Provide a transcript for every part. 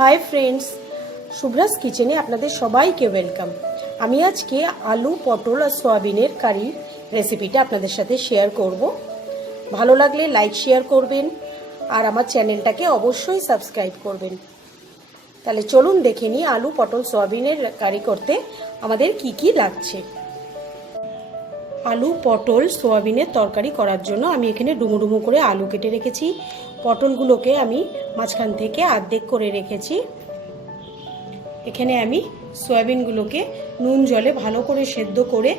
Hi friends, শুভ্রাস কিচেনে আপনাদের সবাইকে ওয়েলকাম। আমি আজকে আলু পটল আর সয়াবিনের কারি রেসিপিটা আপনাদের সাথে শেয়ার করব। ভালো লাগলে লাইক শেয়ার করবেন আর আমার চ্যানেলটাকে অবশ্যই সাবস্ক্রাইব করবেন। তাহলে চলুন দেখে নিই আলু পটল সয়াবিনের কারি করতে আমাদের কি কি লাগছে। আলু পটল সোয়াবিনের তরকারি করার জন্য আমি এখানে ডুমো ডুমো করে আলু কেটে রেখেছি। পটলগুলোকে আমি মাঝখান থেকে অর্ধেক করে রেখেছি। এখানে আমি সয়াবিনগুলোকে নুন জলে ভালো করে সেদ্ধ করে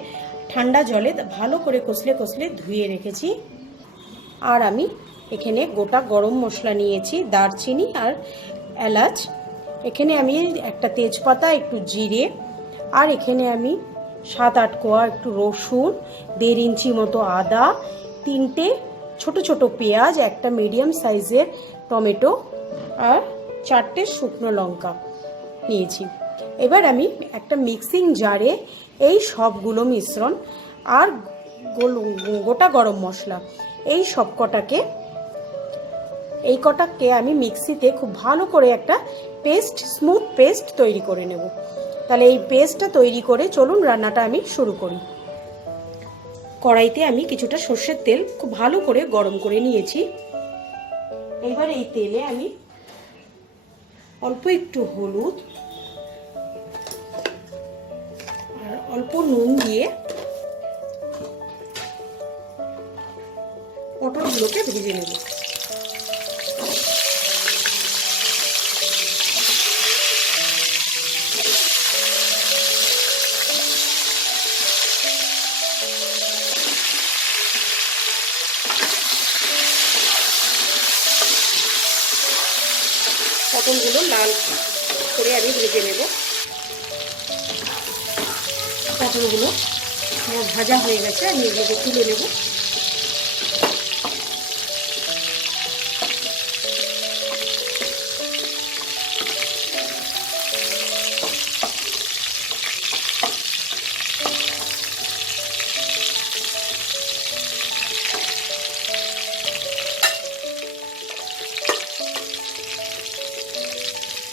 ঠান্ডা জলে ভালো করে কষলে কষলে ধুয়ে রেখেছি। আর আমি এখানে গোটা গরম মশলা নিয়েছি, দারচিনি আর এলাচ। এখানে আমি একটা তেজপাতা, একটু জিরে, আর এখানে আমি 7-8 কোয়া একটু রসুন, 1.5 ইঞ্চি মতো আদা, 3টে ছোট ছোট পেঁয়াজ, একটা মিডিয়াম সাইজের টমেটো আর 4টে শুকনো লঙ্কা নিয়েছি। এবার আমি একটা মিক্সিং জারে এই সবগুলো মিশ্রণ আর গোটা গরম মশলা এই সব কটাকে আমি মিক্সিতে খুব ভালো করে একটা স্মুথ পেস্ট তৈরি করে নেব। তাহলে এই পেস্টটা তৈরি করে চলুন রান্নাটা আমি শুরু করি। কড়াইতে আমি কিছুটা সর্ষের তেল খুব ভালো করে গরম করে নিয়েছি। এবার এই তেলে আমি অল্প একটু হলুদ আর অল্প নুন দিয়ে পটলগুলোকে ভেজে নেব। পটলগুলো লাল করে আমি ভেজে নেব। পটলগুলো ভাজা হয়ে গেছে, আমি এগুলোকে তুলে নেব।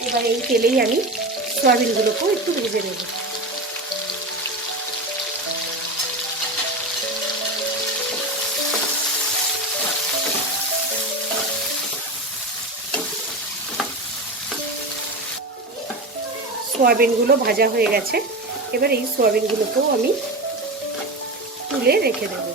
এবার এই তেলেই আমি সয়াবিনগুলোকেও একটু ভেজে নেব। সয়াবিনগুলো ভাজা হয়ে গেছে। এবার এই সয়াবিনগুলোকেও আমি তুলে রেখে দেব।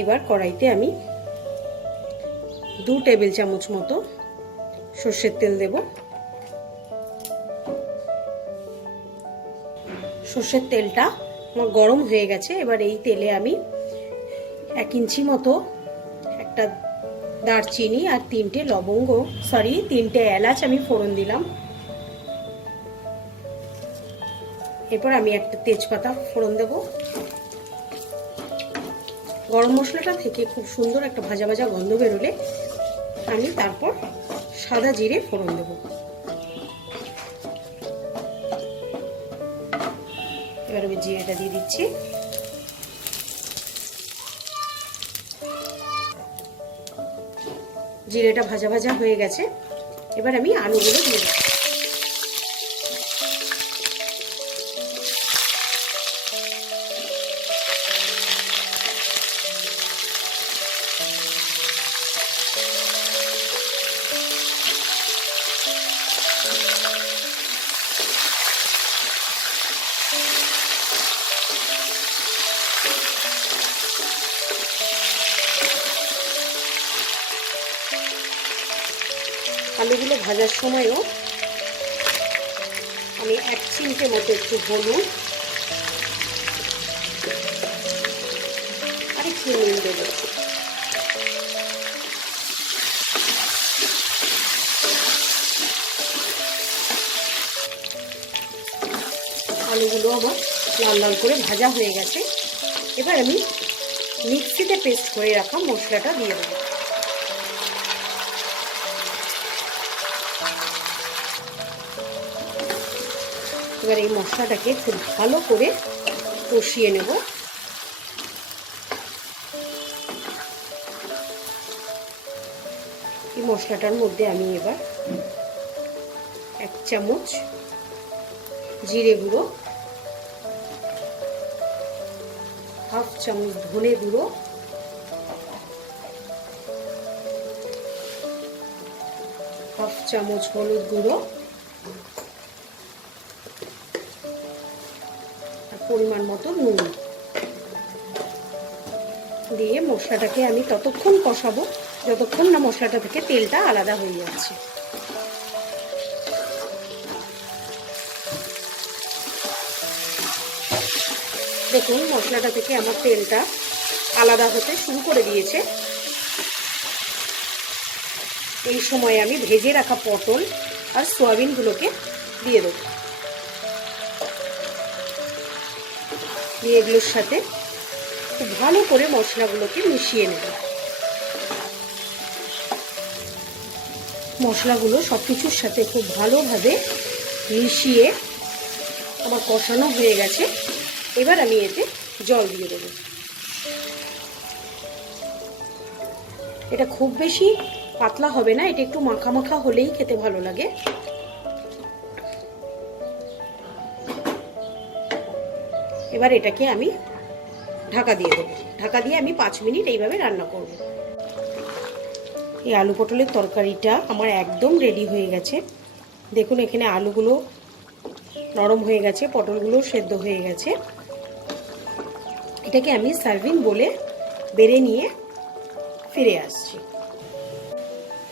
এবার কড়াইতে আমি 2 টেবিল চামচ মতো সর্ষের তেল দেব। সর্ষের তেলটা আমার গরম হয়ে গেছে। এবার এই তেলে আমি 1 ইঞ্চি মতো একটা দারচিনি আর 3টে এলাচ আমি ফোড়ন দিলাম। এরপর আমি একটা তেজপাতা ফোড়ন দেব। গরম মশলাটা থেকে খুব সুন্দর একটা ভাজা ভাজা গন্ধ বেরোলে আমি তারপর সাদা জিরে ফোড়ন দেব। এবার আমি জিরেটা দিয়ে দিচ্ছি। জিরেটা ভাজা ভাজা হয়ে গেছে। এবার আমি আলুগুলো দিয়ে দেব। আলুগুলো ভাজার সময়ও আমি 1 চিমটে মতো একটু হলুদ আর একটু নুন দেব। আলুগুলো আমার লাল লাল করে ভাজা হয়ে গেছে। এবার আমি মিক্সিতে পেস্ট করে রাখা মশলাটা দিয়ে দেবো। এবার এই মশলাটাকে খুব ভালো করে কষিয়ে নেব। এই মশলাটার মধ্যে আমি এবার 1 চামচ জিরে গুঁড়ো, 1/2 চামচ ধনে গুঁড়ো, 1/2 চামচ হলুদ গুঁড়ো আর পরিমাণ মতো নুন দিয়ে মশলাটাকে আমি ততক্ষণ কষাবো যতক্ষণ না মশলাটা থেকে তেলটা আলাদা হয়ে যাচ্ছে। দেখুন মশলাটা থেকে আমার তেলটা আলাদা হতে শুরু করে দিয়েছে। এই সময় আমি ভেজে রাখা পটল আর সয়াবিনগুলোকে দিয়ে দেবো, দিয়ে এগুলোর সাথে খুব ভালো করে মশলাগুলোকে মিশিয়ে নেব। মশলাগুলো সব কিছুর সাথে খুব ভালোভাবে মিশিয়ে আমার কষানো হয়ে গেছে। এবার আমি এতে জল দিয়ে দেব। এটা খুব বেশি পাতলা হবে না, এটা একটু মাখা মাখা হলেই খেতে ভালো লাগে। এবার এটাকে আমি ঢাকা দিয়ে দেবো। ঢাকা দিয়ে আমি 5 মিনিট এইভাবে রান্না করব। এই আলু পটলের তরকারিটা আমার একদম রেডি হয়ে গেছে। দেখুন এখানে আলুগুলো নরম হয়ে গেছে, পটলগুলো সেদ্ধ হয়ে গেছে। এটাকে আমি সার্ভিং বলে বেড়ে নিয়ে ফিরে আসছি।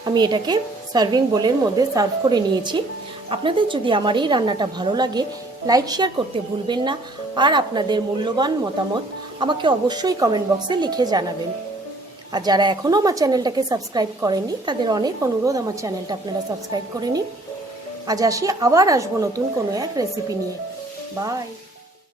আমি এটাকে সার্ভিং বোলের মধ্যে সার্ভ করে নিয়েছি। আপনাদের যদি আমার এই রান্নাটা ভালো লাগে লাইক শেয়ার করতে ভুলবেন না, আর আপনাদের মূল্যবান মতামত আমাকে অবশ্যই কমেন্ট বক্সে লিখে জানাবেন। আর যারা এখনও আমার চ্যানেলটাকে সাবস্ক্রাইব করেননি তাদের অনেক অনুরোধ আমার চ্যানেলটা আপনারা সাবস্ক্রাইব করে নিন। আজ আসি, আবার আসবো নতুন কোনো এক রেসিপি নিয়ে। বাই।